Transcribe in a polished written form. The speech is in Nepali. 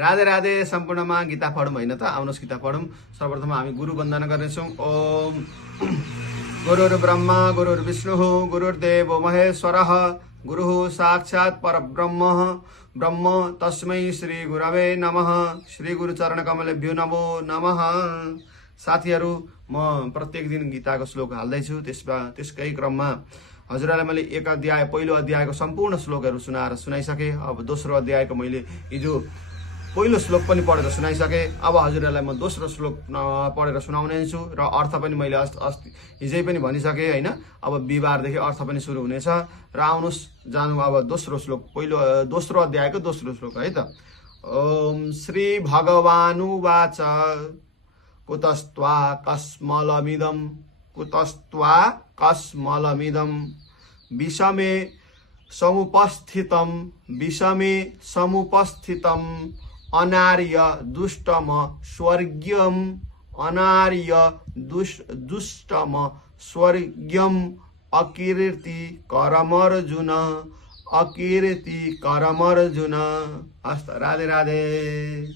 राधे राधे सम्पूर्णमा गीता पढौँ होइन त आउनुहोस् गीता पढौँ। सर्वप्रथम हामी गुरु वन्दना गर्नेछौँ। ओम गुरुर्ब्रह्मा गुरुर्विष्णुः गुरुर्देवो महेश्वरः गुरुः साक्षात् परब्रह्म ब्रह्म तस्मै श्री गुरवे नमः। श्री गुरु चरण कमलेभ्यो नमो नमः। साथीहरू म प्रत्येक दिन गीताको श्लोक हाल्दैछु। त्यसकै क्रममा हजुरहरूलाई मैले एक अध्याय पहिलो अध्यायको सम्पूर्ण श्लोकहरू सुनाइसकेँ। अब दोस्रो अध्यायको मैले हिजो पहिलो श्लोक पनि पढेर सुनाइसकेँ। अब हजुरहरूलाई म दोस्रो श्लोक पढेर सुनाउने छु र अर्थ पनि मैले हिजै पनि भनिसकेँ होइन। अब बिहिबारदेखि अर्थ पनि सुरु हुनेछ र आउनुहोस् जानु अब दोस्रो श्लोक दोस्रो अध्यायको दोस्रो श्लोक है त। ओम श्री भगवानुवाच कुतस्त्वाकस्मलमिदं विषमे समुपस्थितम् अनार्य दुष्टम स्वर्ग्यम अकीर्तिकरमर्जुन। हस्त राधे राधे।